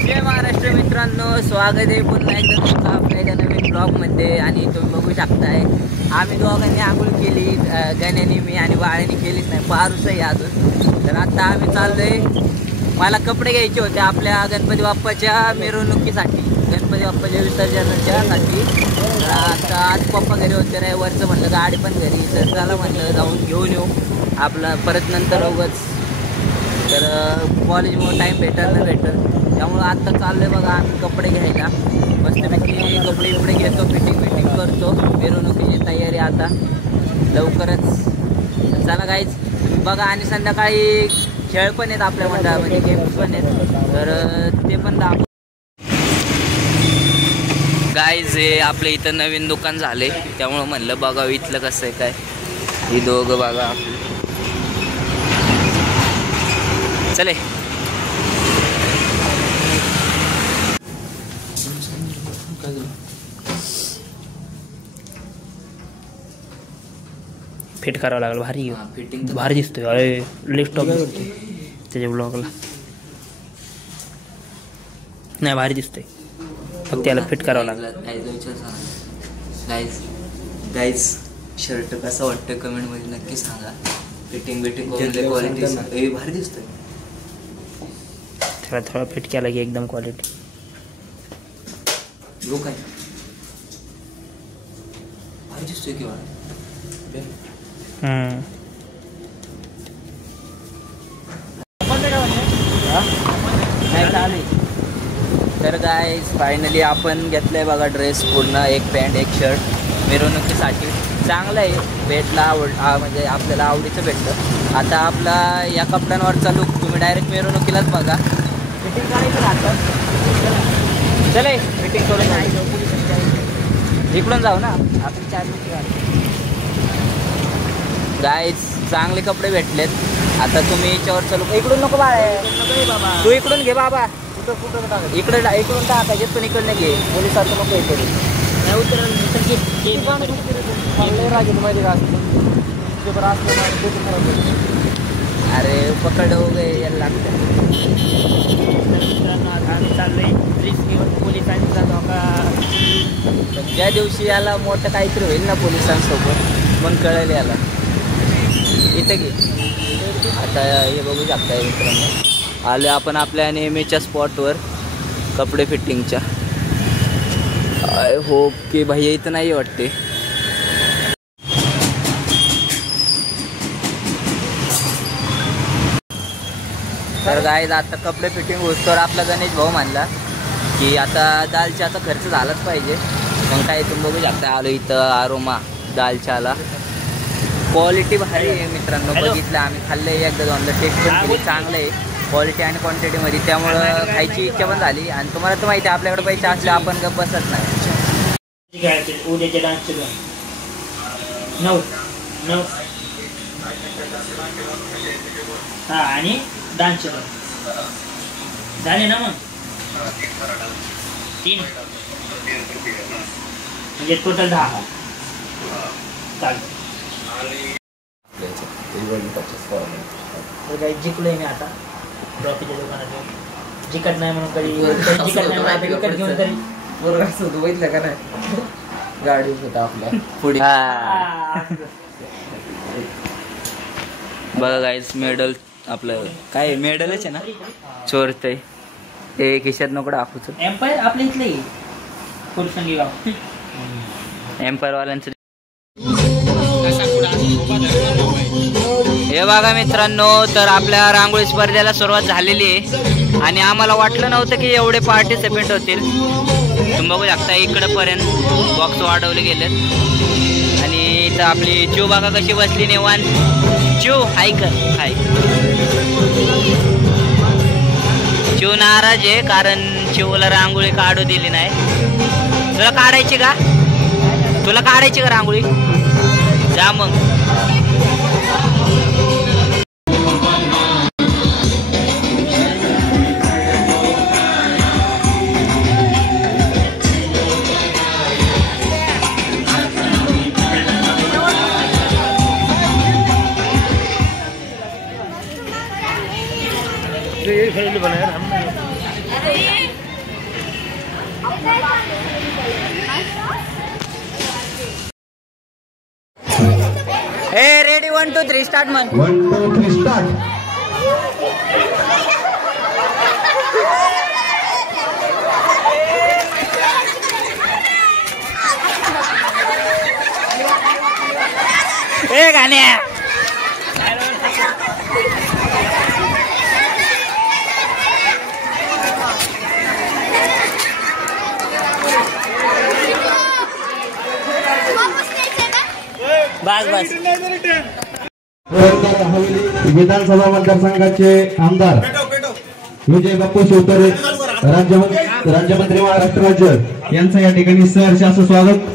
जय महाराष्ट्र मित्रांनो, स्वागत आहे पुन्हा एकदा तुमचं आपल्या एका नवीन ब्लॉगमध्ये. आणि तुम्ही बघू शकताय आम्ही दोघांनी आंघोळ केली, गण्याने मी आणि बाळ्याने केलीच नाही, पारूस आहे अजून. तर आता आम्ही चाललोय, मला कपडे घ्यायचे होते आपल्या गणपती बाप्पाच्या मिरवणुकीसाठी, गणपती बाप्पाच्या विसर्जनाच्या साठी. तर आता आज पप्पा घरी होते, रविवारचं म्हणलं गाडी पण घरी, तर चला म्हणलं जाऊन घेऊन येऊ आपला परत नंतर उगाच. तर कॉलेजमुळे टाईम भेटेल ना त्यामुळं आत्ता चाललं आहे बघा आम्ही कपडे घ्यायला. मस्तपैकी कपडे बिपडे घेतो, फिटिंग करतो, मिरवणुकीची तयारी आता लवकरच. चला गाईज बघा. आणि संध्याकाळी खेळ पण आहेत आपल्या मंडळामध्ये, गेम्स पण आहेत, तर ते पण दाखव. गाईज हे आपल्या इथं नवीन दुकान झाले, त्यामुळं म्हणलं बघावं इथलं कसं आहे काय. ही दोघं बघा चले. फिट करावं लागलं, भारी फिटिंग भारी दिसतोय. अरे लॅपटॉप त्याच्या ब्लॉगला नाही भारी दिसतोय, फक्त त्याला फिट करावं लागलं. गाईज शर्ट कसं वाटतं कमेंट मध्ये नक्की सांगा. फिटिंग क्वालिटी भारी दिसतोय. त्याला थोडा फिट केला की एकदम क्वालिटी. लोक आहे भारी दिसतोय किंवा तर गाईज फायनली आपण घेतलंय बघा ड्रेस पूर्ण, एक पॅन्ट एक शर्ट मिरवणुकीसाठी. चांगलं आहे, भेटला म्हणजे आपल्याला आवडीचं भेटलं. आता आपला या कपड्यांवरचा लुक तुम्ही डायरेक्ट मिरवणुकीलाच बघा. फिटिंग करायचं राहतं, चले फिटिंग करून इकडून जाऊ ना आपण 4 मिनिट. गाईज चांगले कपडे भेटलेत. आता तुम्ही याच्यावर चालू, इकडून नको बाबा, तू इकडून घे बाबा, इकडून टाकायचे पण इकडनं घे, पोलिसांचं नको इकडे. अरे पकड वगैरे यायला लागतं. आम्ही चाललोय पोलिसांचा धोका. ज्या दिवशी याला मोठं काहीतरी होईल ना पोलिसांसोबत, मग कळेल याला. इथं घे. आता हे बघू शकता मित्रांनो, आले आपण आपल्या नेहमीच्या स्पॉटवर कपडे फिटिंगच्या. आय होप की भैया इथं नाही वाटते. तर गाईज आता कपडे फिटिंग होतोवर आपला गणेश भाऊ म्हणला की आता दालच्याचा खर्च झालाच पाहिजे. मग काय तुम्ही बघू शकता, आलो इथं आरोमा दालच्याला. क्वालिटी भारी आहे मित्रांनो, बघितलं आम्ही, खाल्लं एकदा दोनदा, टेस्ट पण केली, चांगलं आहे क्वालिटी आणि क्वांटिटीमध्ये. त्यामुळं खायची इच्छा पण झाली. आणि तुम्हाला तर माहिती आहे आपल्याकडे पैसे असले आपण गप्प बसत नाही. उद्याच्या डान्सचे 9 हा आणि डान्सचे झाले ना, मग 3 म्हणजे टोटल 10. चालेल. जिंकलोय मी आता ट्रॉफीच्या दुकानात. जिकत नाही म्हणून कधी जिकत नाही म्हणून विकत घेऊन तरी बरोबर होतं, बघितलं का नाही, गाडी होता आपल्या पुढे. बघा गाईज मेडल आपलं काय मेडलच आहे ना, चोरतय ते खिशात नको दाखवच. एम्पायर आपल्या इथले फुलसंगी गाव, एम्पायर वाल्यांचं. हे बघा मित्रांनो, तर आपल्या रांगोळी स्पर्धेला सुरुवात झालेली आहे आणि आम्हाला वाटलं नव्हतं की एवढे पार्टिसिपेंट होतील. तुम्ही बघू शकता इकडंपर्यंत बॉक्स वाढवले गेलेत. आणि इथं आपली चिव बघा कशी बसली निवांत. चिव हाय कर, हाय. चिव नाराज आहे कारण चिवला रांगोळी काढू दिली नाही. तुला काढायची का, तुला काढायची का रांगोळी? जा मग. बनाया हमने। ए रेडी 1 2 3 स्टार्ट मन 1 2 3 स्टार्ट ए गाण्या बस बस हवेली विधानसभा मतदारसंघाचे आमदार विजय बापू शिवतरे राज्यमंत्री महाराष्ट्र राज्य यांचं या ठिकाणी सहर्ष असं स्वागत.